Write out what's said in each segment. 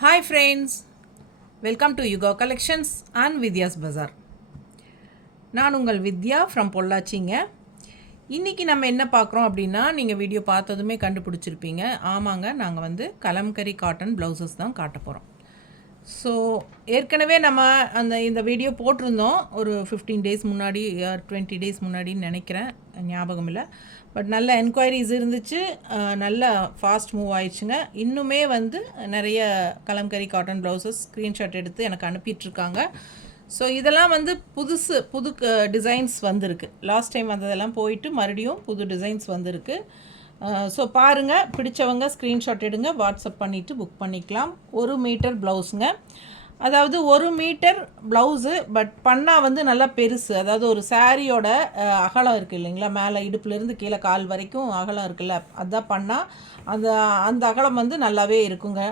Hi friends, welcome to Yuga Collections and Vidya's Bazaar. நான் உங்கள் வித்யா from பொள்ளாச்சிங்க. இன்றைக்கி நம்ம என்ன பார்க்குறோம் அப்படின்னா, நீங்கள் வீடியோ பார்த்ததுமே கண்டுபிடிச்சிருப்பீங்க. ஆமாங்க, நாங்கள் வந்து கலம்கரி காட்டன் ப்ளவுசஸ் தான் காட்ட போகிறோம். ஸோ ஏற்கனவே நம்ம இந்த வீடியோ போட்டிருந்தோம் ஒரு 15 டேஸ் முன்னாடி 20 டேஸ் முன்னாடின்னு நினைக்கிறேன், ஞாபகம் இல்லை. பட் நல்ல என்கொயரிஸ் இருந்துச்சு, நல்ல ஃபாஸ்ட் மூவ் ஆயிடுச்சுங்க. இன்னுமே வந்து நிறைய கலம்கரி காட்டன் ப்ளவுசஸ் ஸ்க்ரீன்ஷாட் எடுத்து எனக்கு அனுப்பிட்டுருக்காங்க. ஸோ இதெல்லாம் வந்து புது டிசைன்ஸ் வந்திருக்கு. லாஸ்ட் டைம் வந்ததெல்லாம் போயிட்டு மறுபடியும் புது டிசைன்ஸ் வந்திருக்கு. ஸோ பாருங்கள், பிடிச்சவங்க ஸ்க்ரீன்ஷாட் எடுங்க, வாட்ஸ்அப் பண்ணிவிட்டு புக் பண்ணிக்கலாம். 1 மீட்டர் ப்ளவுஸுங்க. அதாவது 1 மீட்டர் ப்ளவுஸு, பட் பண்ணால் வந்து நல்லா பெருசு. அதாவது ஒரு சாரியோட அகலம் இருக்குது இல்லைங்களா, மேலே இடுப்புலேருந்து கீழே கால் வரைக்கும் அகலம் இருக்குல்ல, அதுதான் பண்ணால் அந்த அகலம் வந்து நல்லாவே இருக்குங்க.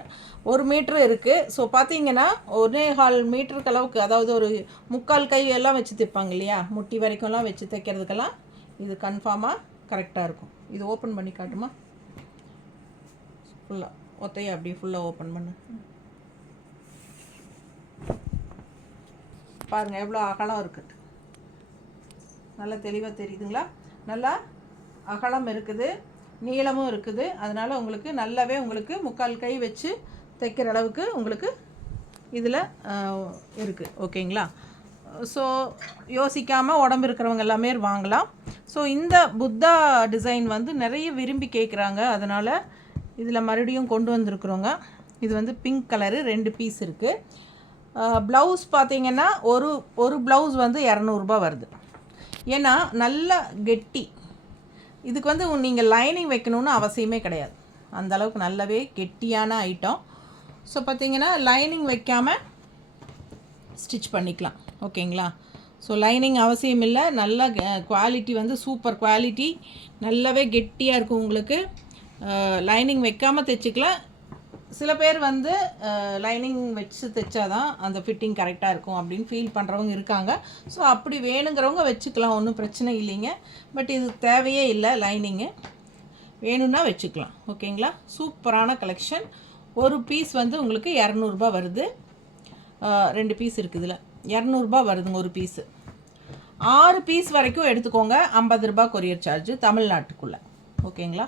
1 மீட்ரு இருக்குது. ஸோ பார்த்தீங்கன்னா 1.25 மீட்டருக்கு அளவுக்கு, அதாவது ஒரு 3/4 கை எல்லாம் வச்சு தைப்பாங்க இல்லையா, முட்டி வரைக்கும்லாம் வச்சு தைக்கிறதுக்கெல்லாம் இது கன்ஃபார்மாக கரெக்டாக இருக்கும். இது ஓப்பன் பண்ணி காட்டுமா, ஃபுல்லாக ஒத்தையை அப்படியே ஃபுல்லாக ஓப்பன் பண்ணு பாருங்கள், எவ்வளோ அகலம் இருக்குது. நல்லா தெளிவாக தெரியுதுங்களா, நல்லா அகலம் இருக்குது, நீளமும் இருக்குது. அதனால் உங்களுக்கு நல்லாவே உங்களுக்கு 3/4 கை வச்சு தைக்கிற அளவுக்கு உங்களுக்கு இதில் இருக்குது. ஓகேங்களா? ஸோ யோசிக்காமல் உடம்பு இருக்கிறவங்க எல்லாமே வாங்கலாம். ஸோ இந்த புத்தா டிசைன் வந்து நிறைய விரும்பி கேட்குறாங்க, அதனால் இதில் மறுபடியும் கொண்டு வந்திருக்குறோங்க. இது வந்து பிங்க் கலரு, 2 பீஸ் இருக்குது. ப்ளவுஸ் பார்த்திங்கன்னா ஒரு ப்ளவுஸ் வந்து 200 வருது. ஏன்னா நல்ல கெட்டி. இதுக்கு வந்து நீங்கள் லைனிங் வைக்கணும்னு அவசியமே கிடையாது, அந்தளவுக்கு நல்லாவே கெட்டியான ஐட்டம். ஸோ பார்த்திங்கன்னா லைனிங் வைக்காமல் ஸ்டிச் பண்ணிக்கலாம். ஓகேங்களா? ஸோ லைனிங் அவசியம் இல்லை. நல்ல குவாலிட்டி வந்து சூப்பர் குவாலிட்டி, நல்லாவே கெட்டியாக இருக்கும். உங்களுக்கு லைனிங் வைக்காமல் தைச்சிக்கலாம். சில பேர் வந்து லைனிங் வச்சு தைச்சாதான் அந்த ஃபிட்டிங் கரெக்டாக இருக்கும் அப்படின்னு ஃபீல் பண்ணுறவங்க இருக்காங்க. ஸோ அப்படி வேணுங்கிறவங்க வச்சுக்கலாம், ஒன்றும் பிரச்சனை இல்லைங்க. பட் இது தேவையே இல்லை, லைனிங்கு வேணும்னா வச்சுக்கலாம். ஓகேங்களா? சூப்பரான கலெக்ஷன். ஒரு பீஸ் வந்து உங்களுக்கு 200 வருது. 2 பீஸ் இருக்குது, இதில் 200 வருதுங்க ஒரு பீஸு. 6 பீஸ் வரைக்கும் எடுத்துக்கோங்க, 50 ரூபா கொரியர் சார்ஜ் தமிழ்நாட்டுக்குள்ளே. ஓகேங்களா?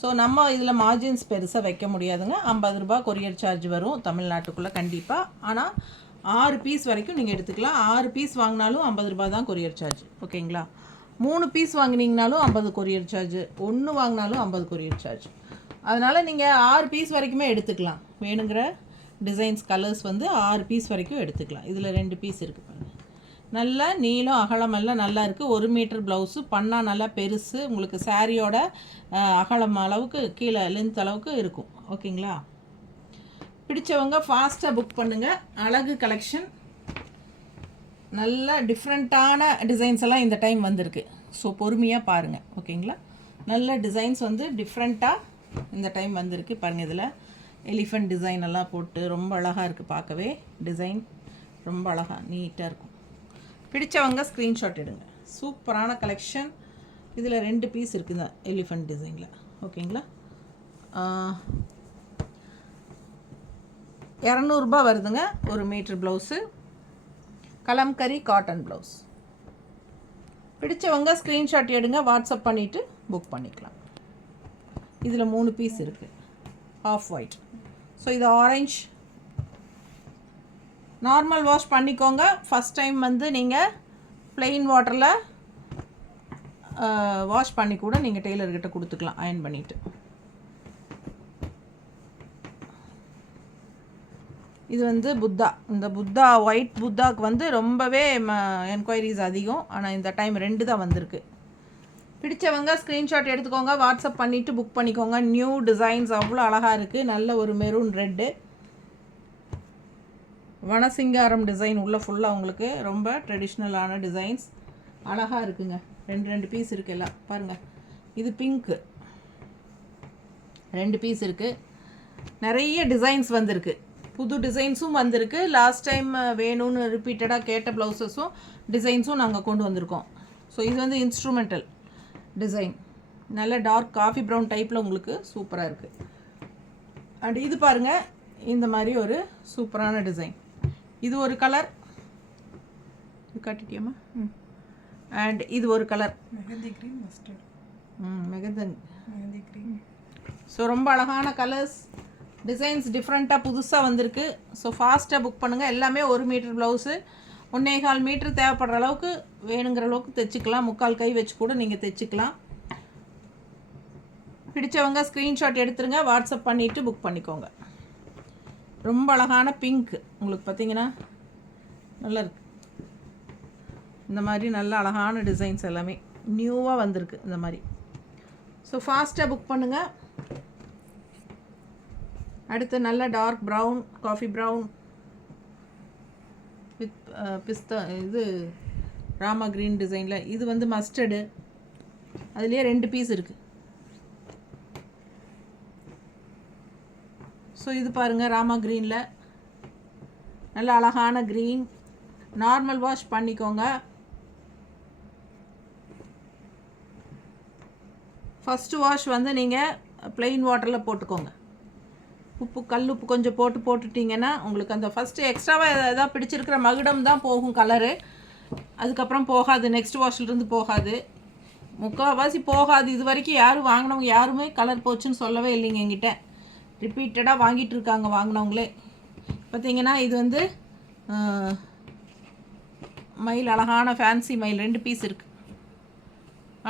ஸோ நம்ம இதில் மார்ஜின்ஸ் பெருசாக வைக்க முடியாதுங்க. 50 ரூபா கொரியர் சார்ஜ் வரும் தமிழ்நாட்டுக்குள்ளே கண்டிப்பாக. ஆனால் 6 பீஸ் வரைக்கும் நீங்கள் எடுத்துக்கலாம். 6 பீஸ் வாங்கினாலும் 50 ரூபா தான் கொரியர் சார்ஜ். ஓகேங்களா? 3 பீஸ் வாங்கினீங்கனாலும் 50 கொரியர் சார்ஜ், 1 வாங்கினாலும் 50 கொரியர் சார்ஜ். அதனால் நீங்கள் 6 பீஸ் வரைக்குமே எடுத்துக்கலாம். வேணுங்கிற டிசைன்ஸ் கலர்ஸ் வந்து 6 பீஸ் வரைக்கும் எடுத்துக்கலாம். இதில் 2 பீஸ் இருக்குது பாருங்கள். நல்லா நீளம் அகலம் எல்லாம் நல்லா இருக்குது. 1 மீட்டர் ப்ளவுஸு, பண்ணால் நல்லா பெருசு, உங்களுக்கு சாரியோட அகலம் அளவுக்கு கீழே லென்த் அளவுக்கு இருக்கும். ஓகேங்களா? பிடிச்சவங்க ஃபாஸ்ட்டாக புக் பண்ணுங்கள். அழகு கலெக்ஷன், நல்ல டிஃப்ரெண்ட்டான டிசைன்ஸ் எல்லாம் இந்த டைம் வந்திருக்கு. ஸோ பொறுமையாக பாருங்கள். ஓகேங்களா? நல்ல டிசைன்ஸ் வந்து டிஃப்ரெண்ட்டாக இந்த டைம் வந்திருக்கு. பாருங்கள், இதில் எலிஃபண்ட் டிசைன் எல்லாம் போட்டு ரொம்ப அழகாக இருக்குது. பார்க்கவே டிசைன் ரொம்ப அழகாக நீட்டாக இருக்கும். பிடிச்சவங்க ஸ்க்ரீன்ஷாட் எடுங்க. சூப்பரான கலெக்ஷன். இதில் 2 பீஸ் இருக்குது எலிஃபண்ட் டிசைனில். ஓகேங்களா? 200 வருதுங்க ஒரு meter blouse, kalamkari cotton blouse. பிடிச்சவங்க ஸ்க்ரீன்ஷாட் எடுங்க, வாட்ஸ்அப் பண்ணிவிட்டு புக் பண்ணிக்கலாம். இதில் 3 பீஸ் இருக்குது, ஆஃப் ஒயிட். ஸோ இது ஆரஞ்ச். நார்மல் வாஷ் பண்ணிக்கோங்க. ஃபஸ்ட் டைம் வந்து நீங்கள் ப்ளெயின் வாட்டரில் வாஷ் பண்ணி கூட நீங்கள் டெய்லர்கிட்ட கொடுத்துக்கலாம், அயர்ன் பண்ணிவிட்டு. இது வந்து புத்தா. இந்த புத்தா ஒயிட் புத்தாவுக்கு வந்து ரொம்பவே என்கொயரிஸ் அதிகம். ஆனால் இந்த டைம் 2 தான் வந்திருக்கு. பிடிச்சவங்க ஸ்க்ரீன்ஷாட் எடுத்துக்கோங்க, வாட்ஸ்அப் பண்ணிவிட்டு புக் பண்ணிக்கோங்க. நியூ டிசைன்ஸ் அவ்வளோ அழகாக இருக்குது. நல்ல ஒரு மெரூன் ரெட்டு வனசிங்காரம் டிசைன் உள்ள ஃபுல்லாக உங்களுக்கு ரொம்ப ட்ரெடிஷ்னலான டிசைன்ஸ் அழகாக இருக்குங்க. 2 பீஸ் இருக்குது எல்லாம். பாருங்கள், இது பிங்க்கு, 2 பீஸ் இருக்குது. நிறைய டிசைன்ஸ் வந்திருக்கு, புது டிசைன்ஸும் வந்திருக்கு. லாஸ்ட் டைம் வேணும்னு ரிப்பீட்டடாக கேட்ட ப்ளவுசஸும் டிசைன்ஸும் நாங்கள் கொண்டு வந்திருக்கோம். ஸோ இது வந்து இன்ஸ்ட்ருமெண்டல் டிசைன், நல்ல டார்க் காஃபி ப்ரௌன் டைப்பில் உங்களுக்கு சூப்பராக இருக்குது. அண்ட் இது பாருங்கள், இந்த மாதிரி ஒரு சூப்பரான டிசைன். இது ஒரு கலர், இது காட்டிட்டியம்மா. அண்ட் இது ஒரு colour mehndi green mustard. Mehndi green. So ரொம்ப அழகான கலர்ஸ், டிசைன்ஸ் டிஃப்ரெண்ட்டாக புதுசாக வந்திருக்கு. ஸோ ஃபாஸ்ட்டாக புக் பண்ணுங்கள். எல்லாமே 1 மீட்டர் ப்ளவுஸு, 1.25 மீட்டர் தேவைப்படுற அளவுக்கு வேணுங்கிற அளவுக்கு தைச்சிக்கலாம். 3/4 கை வச்சு கூட நீங்கள் தைச்சிக்கலாம். பிடிச்சவங்க ஸ்க்ரீன்ஷாட் எடுத்துருங்க, வாட்ஸ்அப் பண்ணிவிட்டு புக் பண்ணிக்கோங்க. ரொம்ப அழகான பிங்க், உங்களுக்கு பார்த்தீங்கன்னா நல்லா இருக்கு. இந்த மாதிரி நல்ல அழகான டிசைன்ஸ் எல்லாமே நியூவாக வந்திருக்கு இந்த மாதிரி. ஸோ ஃபாஸ்ட்டாக புக் பண்ணுங்கள். அடுத்து நல்ல dark brown, coffee brown with பிஸ்தா, இது ராமா க்ரீன் டிசைனில். இது வந்து மஸ்டர்டு, அதுலேயே 2 பீஸ் இருக்குது. ஸோ இது பாருங்கள் ராமா க்ரீனில் நல்ல அழகான க்ரீன். நார்மல் வாஷ் பண்ணிக்கோங்க. ஃபஸ்ட்டு வாஷ் வந்து நீங்கள் ப்ளெயின் வாட்டரில் போட்டுக்கோங்க. உப்பு, கல் உப்பு கொஞ்சம் போட்டுட்டிங்கன்னா உங்களுக்கு அந்த ஃபஸ்ட்டு எக்ஸ்ட்ராவாக எதாவது பிடிச்சிருக்கிற மகுடம் தான் போகும் கலரு. அதுக்கப்புறம் போகாது, நெக்ஸ்ட் வாஷ்லேருந்து போகாது, முக்கால்வாசி போகாது. இது வரைக்கும் யாரும் வாங்கினவங்க யாருமே கலர் போச்சுன்னு சொல்லவே இல்லைங்க என்கிட்ட. ரிப்பீட்டடாக வாங்கிட்டு இருக்காங்க வாங்கினவங்களே. பார்த்தீங்கன்னா இது வந்து மயில், அழகான ஃபேன்சி மயில், 2 பீஸ் இருக்குது.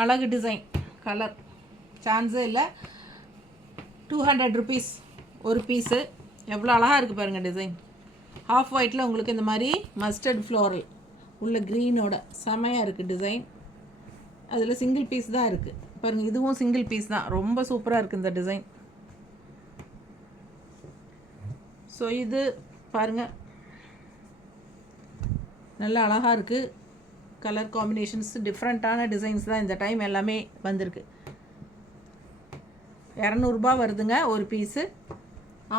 அழகு டிசைன், கலர் சான்ஸே இல்லை. 200 rupees ஒரு பீஸு. எவ்வளோ அழகாக இருக்குது பாருங்கள் டிசைன். ஹாஃப் ஒயிட்டில் உங்களுக்கு இந்த மாதிரி மஸ்டர்ட் ஃப்ளோரல் உள்ள க்ரீனோட செமையாக இருக்குது டிசைன். அதில் சிங்கிள் பீஸ் தான் இருக்குது பாருங்கள். இதுவும் சிங்கிள் பீஸ் தான். ரொம்ப சூப்பராக இருக்குது இந்த டிசைன். ஸோ இது பாருங்கள் நல்லா அழகாக இருக்குது. கலர் காம்பினேஷன்ஸ் டிஃப்ரெண்ட்டான டிசைன்ஸ் தான் இந்த டைம் எல்லாமே வந்திருக்கு. 200 ரூபாய் வருதுங்க ஒரு பீஸு.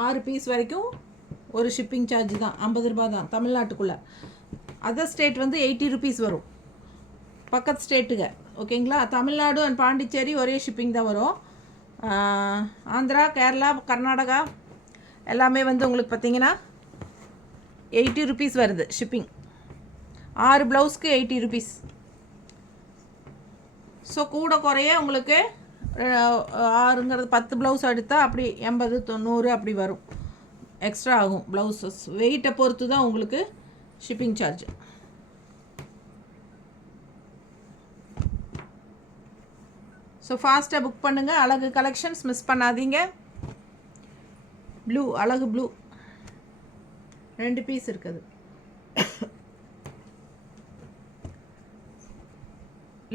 6 பீஸ் வரைக்கும் ஒரு ஷிப்பிங் சார்ஜ் தான், 50 ரூபா தான் தமிழ்நாட்டுக்குள்ளே. அதர் ஸ்டேட் வந்து 80 rupees வரும், பக்கத்து ஸ்டேட்டுங்க. ஓகேங்களா? தமிழ்நாடு அண்ட் பாண்டிச்சேரி ஒரே ஷிப்பிங் தான் வரும். ஆந்திரா, கேரளா, கர்நாடகா எல்லாமே வந்து உங்களுக்கு பார்த்தீங்கன்னா 80 rupees வருது ஷிப்பிங். 6 ப்ளவுஸ்க்கு 80 rupees. ஸோ கூட குறைய உங்களுக்கு 6ங்கிறது 10 ப்ளவுஸ் எடுத்தால் அப்படி 80, 90 அப்படி வரும். எக்ஸ்ட்ரா ஆகும் ப்ளவுஸஸ். வெயிட்டை பொறுத்து தான் உங்களுக்கு ஷிப்பிங் சார்ஜ். ஸோ ஃபாஸ்ட்டாக புக் பண்ணுங்கள். அழகு கலெக்ஷன்ஸ் மிஸ் பண்ணாதீங்க. ப்ளூ, அழகு ப்ளூ, 2 பீஸ் இருக்குது.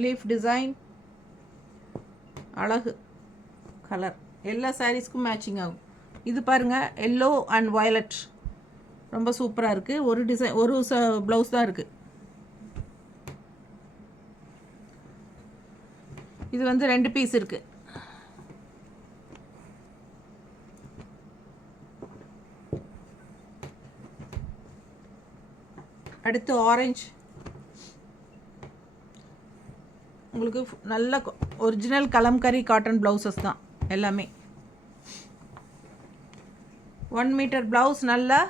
லீஃப் டிசைன், அழகு கலர், எல்லா சாரீஸ்க்கும் மேட்சிங் ஆகும். இது பாருங்கள் எல்லோ அண்ட் வயலட், ரொம்ப சூப்பராக இருக்குது. ஒரு டிசைன், ஒரு ப்ளவுஸ் தான் இருக்குது. இது வந்து 2 பீஸ் இருக்குது. அடுத்து ஆரஞ்சு, உங்களுக்கு நல்ல ஒரிஜினல் கலம்கரி காட்டன் ப்ளவுசஸ் தான் எல்லாமே. 1 மீட்டர் ப்ளவுஸ், நல்ல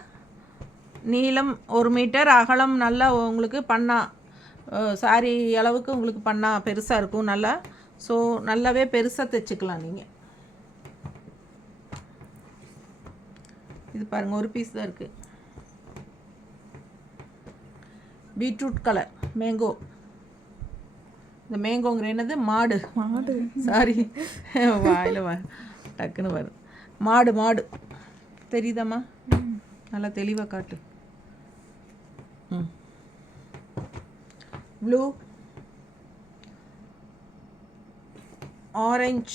நீளம் 1 மீட்டர், அகலம் நல்லா உங்களுக்கு பண்ணா சாரி அளவுக்கு உங்களுக்கு பண்ணா பெருசாக இருக்கும் நல்லா. ஸோ நல்லாவே பெருசாக தைச்சிக்கலாம் நீங்கள். இது பாருங்கள் ஒரு பீஸ் தான் இருக்குது. Beetroot colour, mango. இந்த மேங்கோங்கிற என்னது, மாடு சாரி வாயில் டக்குன்னு வரும். மாடு தெரியுதாம்மா? நல்லா தெளிவாக காட்டு. ப்ளூ, ஆரஞ்ச்,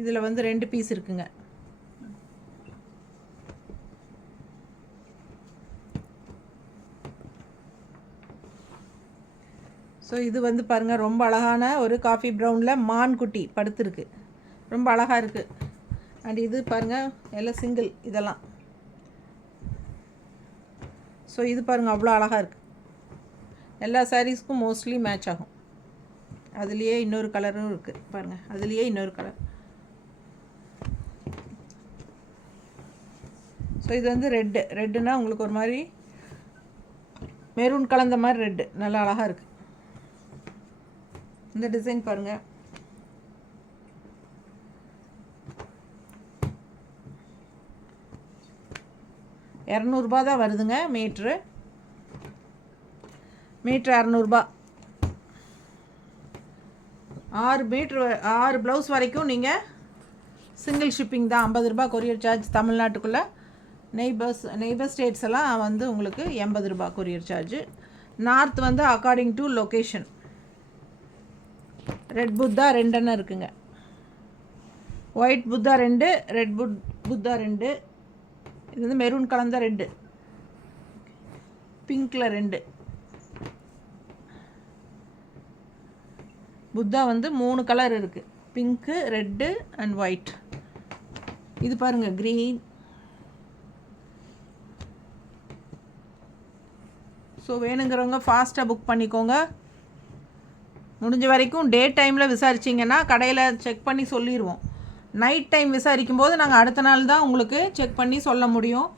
இதில் வந்து 2 பீஸ் இருக்குங்க. ஸோ இது வந்து பாருங்கள் ரொம்ப அழகான ஒரு காஃபி ப்ரௌனில் மான் குட்டி படுத்துருக்கு, ரொம்ப அழகாக இருக்குது. அண்ட் இது பாருங்கள் எல்லாம் சிங்கிள் இதெல்லாம். ஸோ இது பாருங்கள் அவ்வளோ அழகாக இருக்குது. எல்லா சாரீஸ்க்கும் மோஸ்ட்லி மேட்ச் ஆகும். அதுலேயே இன்னொரு கலரும் இருக்குது பாருங்கள், அதுலேயே இன்னொரு கலர். ஸோ இது வந்து ரெட்டுனா உங்களுக்கு ஒரு மாதிரி மெரூன் கலந்த மாதிரி ரெட்டு, நல்லா அழகாக இருக்குது. இந்த டிசைன் பாருங்கள். ₹200 தான் வருதுங்க மீட்ரு 200 6 மீட்ரு 6 ப்ளவுஸ் வரைக்கும் நீங்கள் சிங்கிள் ஷிப்பிங் தான். ₹50 கொரியர் சார்ஜ் தமிழ்நாட்டுக்குள்ளே. நெய்பர் ஸ்டேட்ஸ் எல்லாம் வந்து உங்களுக்கு ₹80 கொரியர் சார்ஜு. நார்த் வந்து according to location. Red Buddha 2 இருக்குங்க. White Buddha 2, red Buddha 2. இது வந்து மெரூன் கலந்த 2, பிங்க்கில் 2. புத்தா வந்து 3 கலர் இருக்குது, பிங்க்கு, ரெட்டு அண்ட் ஒயிட். இது பாருங்கள் க்ரீன். ஸோ வேணுங்கிறவங்க ஃபாஸ்ட்டாக புக் பண்ணிக்கோங்க. முடிஞ்ச வரைக்கும் டே டைமில் விசாரிச்சிங்கன்னா கடையில் செக் பண்ணி சொல்லிடுவோம். நைட் டைம் விசாரிக்கும் போது நாங்கள் அடுத்த நாள் தான் உங்களுக்கு செக் பண்ணி சொல்ல முடியும்.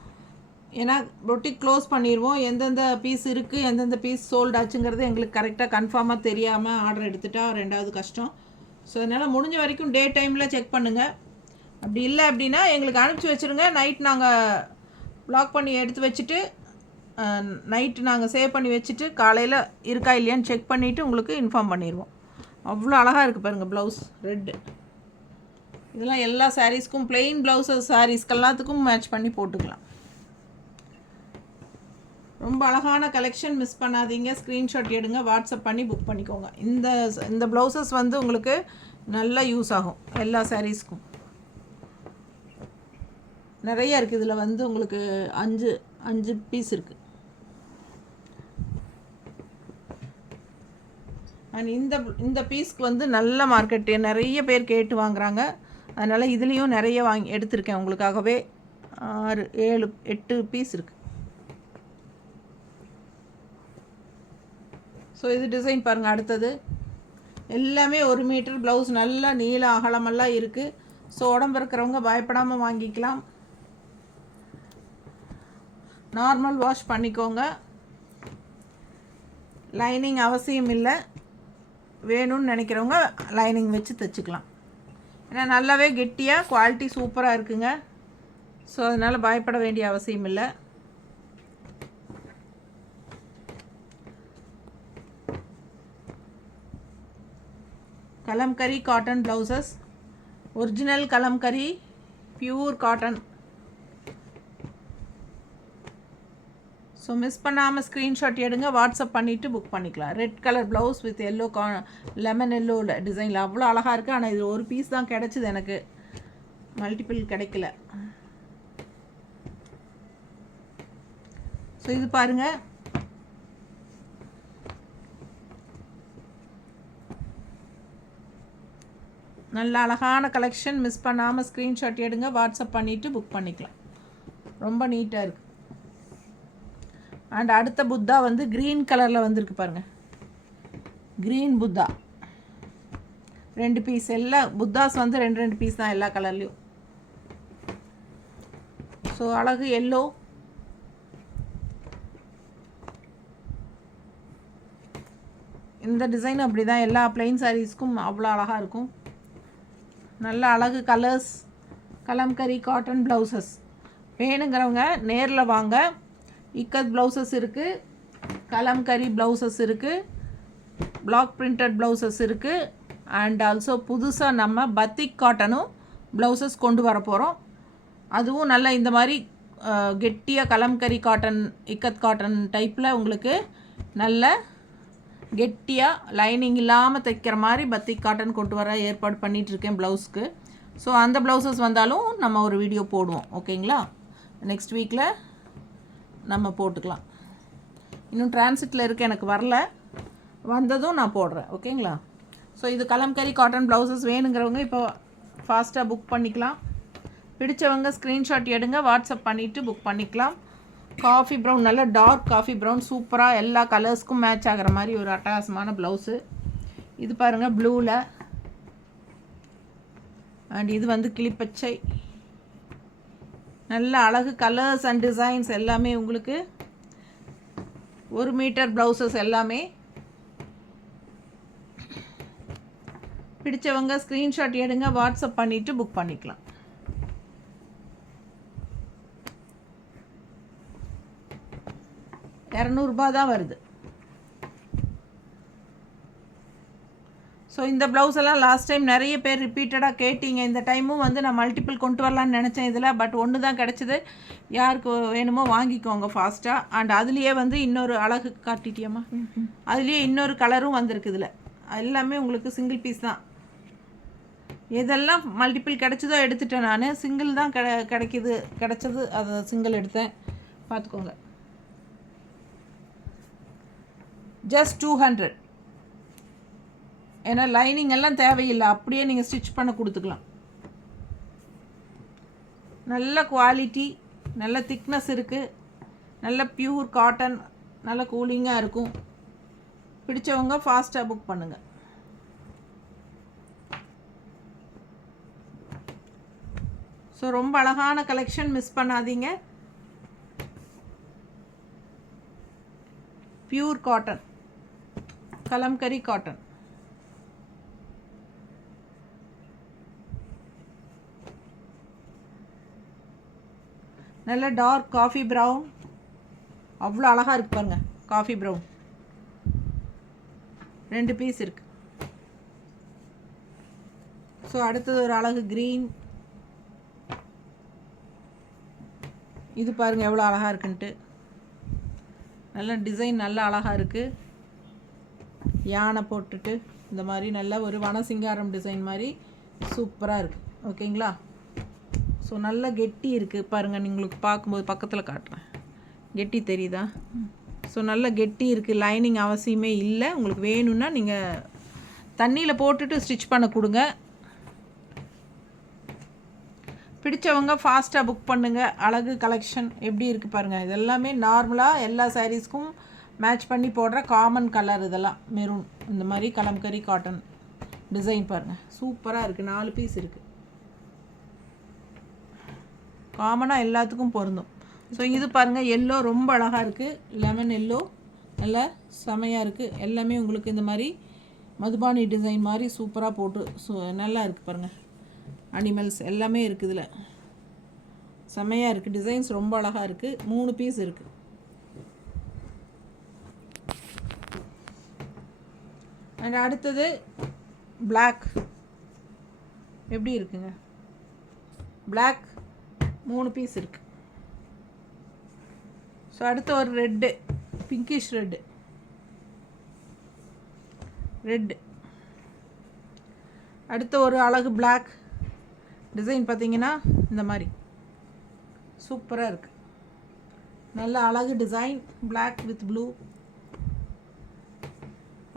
ஏன்னா பொட்டிக் க்ளோஸ் பண்ணிடுவோம். எந்தெந்த பீஸ் இருக்குது, எந்தெந்த பீஸ் சோல்ட் ஆச்சுங்கிறது எங்களுக்கு கரெக்டாக கன்ஃபார்மாக தெரியாமல் ஆர்டர் எடுத்துட்டா ரெண்டாவது கஷ்டம். ஸோ அதனால் முடிஞ்ச வரைக்கும் டே டைமில் செக் பண்ணுங்கள். அப்படி இல்லை அப்படின்னா எங்களுக்கு அனுப்பிச்சி வச்சுருங்க. நைட் நாங்கள் ப்ளாக் பண்ணி எடுத்து வச்சுட்டு நைட்டு நாங்கள் சேவ் பண்ணி வச்சுட்டு காலையில் இருக்கா இல்லையான்னு செக் பண்ணிவிட்டு உங்களுக்கு இன்ஃபார்ம் பண்ணிடுவோம். அவ்வளோ அழகாக இருக்குது பாருங்கள் ப்ளவுஸ் ரெட்டு. இதெல்லாம் எல்லா சாரீஸ்க்கும் பிளெயின் ப்ளவுஸஸ் சாரீஸ்க்கு எல்லாத்துக்கும் மேட்ச் பண்ணி போட்டுக்கலாம். ரொம்ப அழகான கலெக்ஷன், மிஸ் பண்ணாதீங்க. ஸ்க்ரீன்ஷாட் எடுங்க, வாட்ஸ்அப் பண்ணி புக் பண்ணிக்கோங்க. இந்த ப்ளவுசஸ் வந்து உங்களுக்கு நல்லா யூஸ் ஆகும் எல்லா சாரீஸ்க்கும். நிறைய இருக்குது. இதில் வந்து உங்களுக்கு 5 பீஸ் இருக்குது. அண்ட் இந்த பீஸ்க்கு வந்து நல்ல மார்க்கெட், நிறைய பேர் கேட்டு வாங்குகிறாங்க. அதனால் இதுலேயும் நிறைய எடுத்திருக்கேன் உங்களுக்காகவே. 6, 7, 8 பீஸ் இருக்குது. ஸோ இது டிசைன் பாருங்கள். அடுத்தது எல்லாமே 1 மீட்டர் ப்ளவுஸ், நல்லா நீள அகலமெல்லாம் இருக்குது. ஸோ உடம்பு இருக்கிறவங்க பயப்படாமல் வாங்கிக்கலாம். நார்மல் வாஷ் பண்ணிக்கோங்க. லைனிங் அவசியம் இல்லை. வேணும்னு நினைக்கிறவங்க லைனிங் வச்சு தைச்சிக்கலாம். ஏன்னா நல்லாவே கெட்டியாக குவாலிட்டி சூப்பராக இருக்குங்க. ஸோ அதனால் பயப்பட வேண்டிய அவசியம் இல்லை. Kalamkari cotton blouses, original kalamkari pure cotton. So miss பண்ணாமல் ஸ்க்ரீன்ஷாட் எடுங்க, வாட்ஸ்அப் பண்ணிவிட்டு புக் பண்ணிக்கலாம். Red colour blouse with yellow lemon yellow டிசைனில் அவ்வளோ அழகாக இருக்குது. ஆனால் இது ஒரு பீஸ் தான் கிடச்சிது எனக்கு, மல்டிபிள் கிடைக்கல. ஸோ இது பாருங்கள், நல்ல அழகான கலெக்ஷன். மிஸ் பண்ணாமல் ஸ்க்ரீன்ஷாட் எடுங்க, வாட்ஸ்அப் பண்ணிவிட்டு புக் பண்ணிக்கலாம். ரொம்ப நீட்டாக இருக்குது. அண்ட் அடுத்த புத்தா வந்து க்ரீன் கலரில் வந்திருக்கு பாருங்கள். Green Buddha 2 piece. எல்லா புத்தாஸ் வந்து 2 பீஸ் தான் எல்லா கலர்லேயும். ஸோ அழகு எல்லோ. இந்த டிசைன் அப்படி தான் எல்லா பிளெயின் சாரீஸ்க்கும் அவ்வளோ அழகாக இருக்கும். நல்ல அழகு கலர்ஸ். கலம்கரி காட்டன் ப்ளவுசஸ் வேணுங்கிறவங்க நேரில் வாங்க. இக்கத் ப்ளவுசஸ் இருக்குது, கலம்கரி ப்ளவுசஸ் இருக்குது, பிளாக் பிரிண்டட் ப்ளவுசஸ் இருக்குது. அண்ட் ஆல்சோ புதுசாக நம்ம பத்திக் காட்டனும் ப்ளவுசஸ் கொண்டு வர போகிறோம். அதுவும் நல்ல இந்த மாதிரி கெட்டியாக கலம்கரி காட்டன், இக்கத் காட்டன் டைப்பில் உங்களுக்கு நல்ல கெட்டியாக லைனிங் இல்லாமல் தைக்கிற மாதிரி பத்திக் காட்டன் கொண்டு வர ஏற்பாடு பண்ணிகிட்ருக்கேன் ப்ளவுஸ்க்கு. ஸோ அந்த ப்ளவுசஸ் வந்தாலும் நம்ம ஒரு வீடியோ போடுவோம். ஓகேங்களா? நெக்ஸ்ட் வீக்கில் நம்ம போட்டுக்கலாம். இன்னும் டிரான்சிட்டில் இருக்க, எனக்கு வரல, வந்ததும் நான் போடுறேன். ஓகேங்களா? ஸோ இது கலம்கரி காட்டன் ப்ளவுசஸ் வேணுங்கிறவங்க இப்போ ஃபாஸ்ட்டாக புக் பண்ணிக்கலாம். பிடிச்சவங்க ஸ்க்ரீன்ஷாட் எடுங்க, வாட்ஸ்அப் பண்ணிவிட்டு புக் பண்ணிக்கலாம். காஃபி ப்ரௌன், நல்ல டார்க் காஃபி ப்ரௌன், சூப்பராக எல்லா கலர்ஸ்க்கும் மேட்ச் ஆகிற மாதிரி ஒரு அட்டகாசமான ப்ளவுஸு. இது பாருங்கள் ப்ளூவில். அண்ட் இது வந்து கிளிப்பச்சை, நல்ல அழகு கலர்ஸ் அண்ட் டிசைன்ஸ் எல்லாமே உங்களுக்கு 1 மீட்டர் ப்ளவுசஸ் எல்லாமே. பிடிச்சவங்க ஸ்க்ரீன்ஷாட் எடுங்க, வாட்ஸ்அப் பண்ணிவிட்டு புக் பண்ணிக்கலாம். ₹200 தான் வருது. ஸோ இந்த ப்ளவுஸ் எல்லாம் லாஸ்ட் டைம் நிறைய பேர் ரிப்பீட்டடாக கேட்டீங்க. இந்த டைமும் வந்து நான் மல்டிபிள் கொண்டு வரலான்னு நினச்சேன் இதில், பட் ஒன்று தான் கிடச்சிது. யாருக்கு வேணுமோ வாங்கிக்கோங்க ஃபாஸ்ட்டாக. அண்ட் அதுலேயே வந்து இன்னொரு அழகு காட்டிட்டியம்மா, அதுலேயே இன்னொரு கலரும் வந்திருக்கு. இதில் எல்லாமே உங்களுக்கு சிங்கிள் பீஸ் தான். எதெல்லாம் மல்டிபிள் கிடச்சதோ எடுத்துட்டேன் நான். சிங்கிள் தான் கிடச்சது, அதை சிங்கிள் எடுத்தேன். பார்த்துக்கோங்க. ஜஸ்ட் 200. ஏன்னா லைனிங் எல்லாம் தேவையில்லை, அப்படியே நீங்கள் ஸ்டிச் பண்ண கொடுத்துக்கலாம். நல்ல குவாலிட்டி, நல்ல திக்னஸ் இருக்குது, நல்ல பியூர் காட்டன், நல்ல கூலிங்காக இருக்கும். பிடிச்சவங்க ஃபாஸ்ட்டாக புக் பண்ணுங்கள். ஸோ ரொம்ப அழகான கலெக்ஷன், மிஸ் பண்ணாதீங்க. Pure cotton, kalamkari cotton. நல்ல டார்க் காஃபி ப்ரௌன், அவ்வளோ அழகாக இருக்கு பாருங்க. காஃபி ப்ரௌன் 2 பீஸ் இருக்குது. ஸோ அடுத்தது ஒரு அழகு க்ரீன். இது பாருங்கள் எவ்வளோ அழகாக இருக்குன்ட்டு. நல்ல டிசைன், நல்ல அழகாக இருக்குது. யானை போட்டுட்டு இந்த மாதிரி நல்ல ஒரு வனசிங்காரம் டிசைன் மாதிரி சூப்பராக இருக்குது. ஓகேங்களா? ஸோ நல்ல கெட்டி இருக்குது பாருங்கள். உங்களுக்கு பார்க்கும்போது பக்கத்தில் காட்டுறேன், கெட்டி தெரியுதா? ஸோ நல்ல கெட்டி இருக்குது. லைனிங் அவசியமே இல்லை. உங்களுக்கு வேணும்னா நீங்கள் தண்ணியில் போட்டுட்டு ஸ்டிச் பண்ண கொடுங்க. பிடிச்சவங்க ஃபாஸ்ட்டாக புக் பண்ணுங்கள். அழகு கலெக்ஷன் எப்படி இருக்குது பாருங்கள். இது எல்லாமே நார்மலாக எல்லா சாரீஸ்க்கும் மேட்ச் பண்ணி போடுற காமன் கலர். இதெல்லாம் மெரூன், இந்த மாதிரி கலம்கரி காட்டன் டிசைன் பாருங்கள், சூப்பராக இருக்குது. 4 பீஸ் இருக்குது. காமனாக எல்லாத்துக்கும் பொருந்தும். ஸோ இது பாருங்கள், எல்லோ ரொம்ப அழகாக இருக்குது. லெமன் எல்லோ நல்லா செமையாக இருக்குது. எல்லாமே உங்களுக்கு இந்த மாதிரி மதுபானி டிசைன் மாதிரி சூப்பராக போட்டு நல்லா இருக்குது பாருங்கள். அனிமல்ஸ் எல்லாமே இருக்குது இதில், செமையாக இருக்குது. டிசைன்ஸ் ரொம்ப அழகாக இருக்குது. 3 பீஸ் இருக்குது. அண்ட் அடுத்தது பிளாக் எப்படி இருக்குங்க? பிளாக் 3 பீஸ் இருக்குது. ஸோ அடுத்து ஒரு ரெட்டு, பிங்கிஷ் ரெட்டு. அடுத்து ஒரு அழகு பிளாக் டிசைன் பார்த்தீங்கன்னா இந்த மாதிரி சூப்பராக இருக்குது. நல்ல அழகு design, black with blue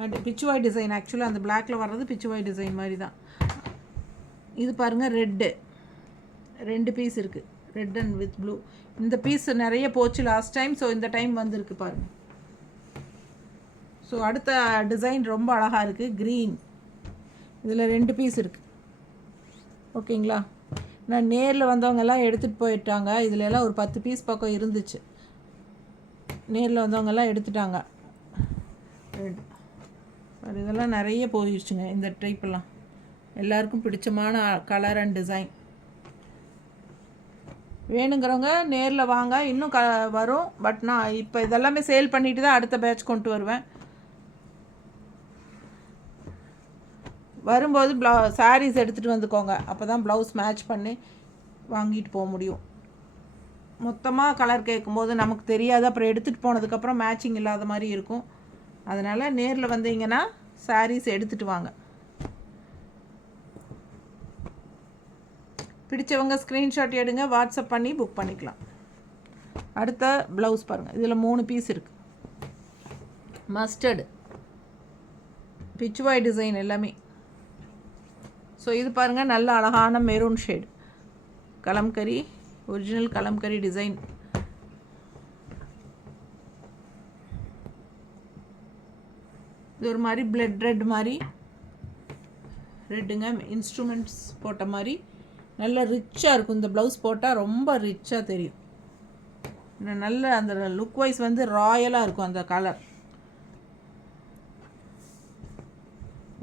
and pichwai design. ஆக்சுவலாக அந்த பிளாக்கில் வர்றது பிச்சுவாய் டிசைன் மாதிரி தான். இது பாருங்கள் ரெட்டு, 2 பீஸ் இருக்குது. Red and with blue. இந்த பீஸ் நிறைய போச்சு லாஸ்ட் டைம். ஸோ இந்த டைம் வந்திருக்கு பாருங்கள். ஸோ அடுத்த டிசைன் ரொம்ப அழகாக இருக்குது. க்ரீன், இதில் 2 பீஸ் இருக்குது. ஓகேங்களா? நான் நேரில் வந்தவங்கெல்லாம் எடுத்துகிட்டு போயிட்டாங்க. இதில் எல்லாம் ஒரு 10 பீஸ் பக்கம் இருந்துச்சு. நேரில் வந்தவங்கெல்லாம் எடுத்துட்டாங்க. இதெல்லாம் நிறைய போயிடுச்சுங்க இந்த டைப்பெல்லாம். எல்லாருக்கும் பிடிச்சமான கலர் அண்ட் டிசைன். வேணுங்கிறவங்க நேரில் வாங்க, இன்னும் வரும். பட் நான் இப்போ இதெல்லாமே சேல் பண்ணிவிட்டு தான் அடுத்த பேட்ச் கொண்டு வருவேன். வரும்போது சாரீஸ் எடுத்துகிட்டு வந்துக்கோங்க. அப்போ தான் ப்ளவுஸ் மேட்ச் பண்ணி வாங்கிட்டு போக முடியும். மொத்தமாக கலர் கேட்கும்போது நமக்கு தெரியாது. அப்புறம் எடுத்துகிட்டு போனதுக்கப்புறம் மேட்சிங் இல்லாத மாதிரி இருக்கும். அதனால் நேரில் வந்தீங்கன்னா சாரீஸ் எடுத்துகிட்டு வாங்க. பிடிச்சவங்க ஸ்க்ரீன்ஷாட் எடுங்க, வாட்ஸ்அப் பண்ணி புக் பண்ணிக்கலாம். அடுத்த ப்ளவுஸ் பாருங்கள். இதில் 3 பீஸ் இருக்குது. மஸ்டர்டு, பிச்சுவாய் டிசைன் எல்லாமே. ஸோ இது பாருங்கள், நல்ல அழகான maroon shade, kalamkari, original kalamkari design. இது ஒரு மாதிரி பிளட் ரெட் மாதிரி, ரெட்டுங்க இன்ஸ்ட்ருமெண்ட்ஸ் போட்ட மாதிரி நல்ல ரிச்சாக இருக்கும். இந்த ப்ளவுஸ் போட்டால் ரொம்ப ரிச்சாக தெரியும். நல்ல அந்த லுக் வைஸ் வந்து ராயலாக இருக்கும். அந்த கலர்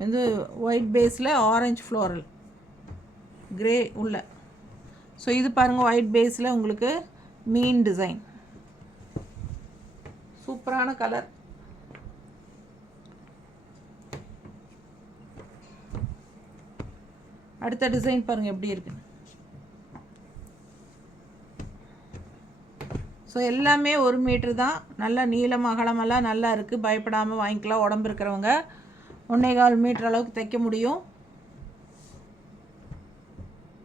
வந்து ஒயிட் பேஸில் ஆரஞ்சு ஃப்ளோரல் கிரே உள்ள. ஸோ இது பாருங்கள், ஒயிட் பேஸில் உங்களுக்கு மீன் டிசைன், சூப்பரான கலர். அடுத்த டிசைன் பாருங்கள் எப்படி இருக்குன்னு. ஸோ எல்லாமே 1 மீட்ரு தான். நல்லா நீளம் அகலமெல்லாம் நல்லா இருக்குது. பயப்படாமல் வாங்கிக்கலாம். உடம்பு இருக்கிறவங்க 1.25 மீட்டர் அளவுக்கு தைக்க முடியும்.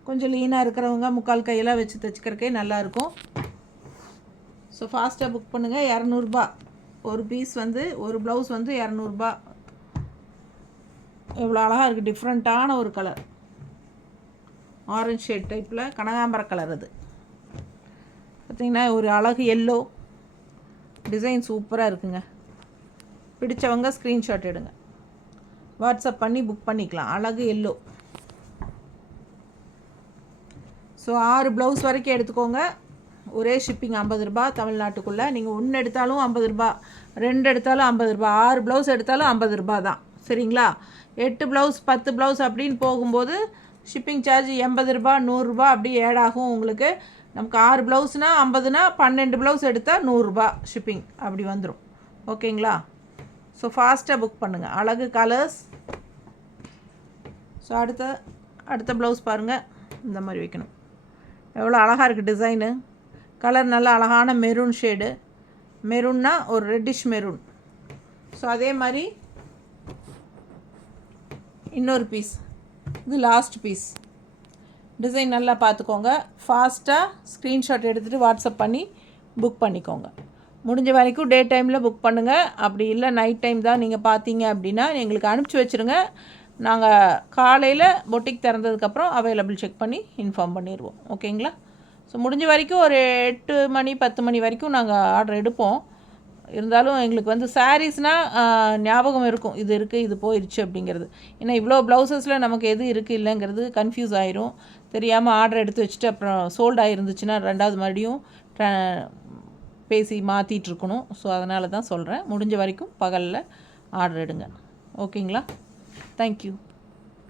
கொஞ்சம் லீனாக இருக்கிறவங்க முக்கால் கையெல்லாம் வச்சு தைச்சிக்கிறக்கே நல்லாயிருக்கும். ஸோ ஃபாஸ்ட்டாக புக் பண்ணுங்கள். 200 ஒரு பீஸ் வந்து, ஒரு ப்ளவுஸ் வந்து 200. எவ்வளோ அழகாக இருக்குது. டிஃப்ரெண்ட்டான ஒரு கலர், ஆரஞ்சு ஷேட் டைப்பில் கனகாம்பர கலர். அது பார்த்திங்கன்னா ஒரு அழகு எல்லோ டிசைன் சூப்பராக இருக்குங்க. பிடிச்சவங்க ஸ்க்ரீன்ஷாட் எடுங்க, வாட்ஸ்அப் பண்ணி புக் பண்ணிக்கலாம். அழகு எல்லோ. ஸோ 6 ப்ளவுஸ் வரைக்கும் எடுத்துக்கோங்க. ஒரே ஷிப்பிங் 50 ரூபாய் தமிழ்நாட்டுக்குள்ளே. நீங்கள் 1 எடுத்தாலும் 50 ரூபாய், 2 எடுத்தாலும் 50 ரூபாய், 6 ப்ளவுஸ் எடுத்தாலும் 50 ரூபாய் தான். சரிங்களா? 8 ப்ளவுஸ் 10 ப்ளவுஸ் அப்படின்னு போகும்போது ஷிப்பிங் சார்ஜ் 80 ரூபாய் 100 ரூபாய் அப்படி ஏடாகும் உங்களுக்கு. நமக்கு 6 ப்ளவுஸ்னால் 50னா 12 ப்ளவுஸ் எடுத்தால் 100 ரூபாய் ஷிப்பிங் அப்படி வந்துடும். ஓகேங்களா? ஸோ ஃபாஸ்ட்டாக புக் பண்ணுங்கள். அழகு கலர்ஸ். ஸோ அடுத்த ப்ளவுஸ் பாருங்கள். இந்த மாதிரி வைக்கணும். எவ்வளோ அழகாக இருக்குது டிசைனு. கலர் நல்லா அழகான மெரூன் ஷேடு. மெரூன்னா ஒரு ரெட்டிஷ் மெரூன். ஸோ அதே மாதிரி இன்னொரு பீஸ். இது லாஸ்ட் பீஸ். டிசைன் நல்லா பார்த்துக்கோங்க. ஃபாஸ்ட்டாக ஸ்க்ரீன்ஷாட் எடுத்துகிட்டு வாட்ஸ்அப் பண்ணி புக் பண்ணிக்கோங்க. முடிஞ்ச வரைக்கும் டே டைமில் புக் பண்ணுங்கள். அப்படி இல்லை நைட் டைம் தான் நீங்கள் பார்த்தீங்க அப்படின்னா எங்களுக்கு அனுப்பிச்சி வச்சுருங்க. நாங்கள் காலையில் பொட்டிக் திறந்ததுக்கப்புறம் அவைலபிள் செக் பண்ணி இன்ஃபார்ம் பண்ணிடுவோம். ஓகேங்களா? ஸோ முடிஞ்ச வரைக்கும் ஒரு 8 மணி 10 மணி வரைக்கும் நாங்கள் ஆர்டர் எடுப்போம். இருந்தாலும் எங்களுக்கு வந்து சாரீஸ்னால் ஞாபகம் இருக்கும், இது இருக்குது இது போயிடுச்சு அப்படிங்கிறது. ஏன்னா இவ்வளோ ப்ளவுசஸில் நமக்கு எது இருக்குது இல்லைங்கிறது கன்ஃபியூஸ் ஆயிரும். தெரியாமல் ஆர்டர் எடுத்து வச்சுட்டு அப்புறம் சோல்ட் ஆகிருந்துச்சுன்னா 2வது மறுபடியும் பேசி மாற்றிட்டுருக்கணும். ஸோ அதனால தான் சொல்கிறேன், முடிஞ்ச வரைக்கும் பகலில் ஆர்டர் எடுங்க. ஓகேங்களா? தேங்க்யூ.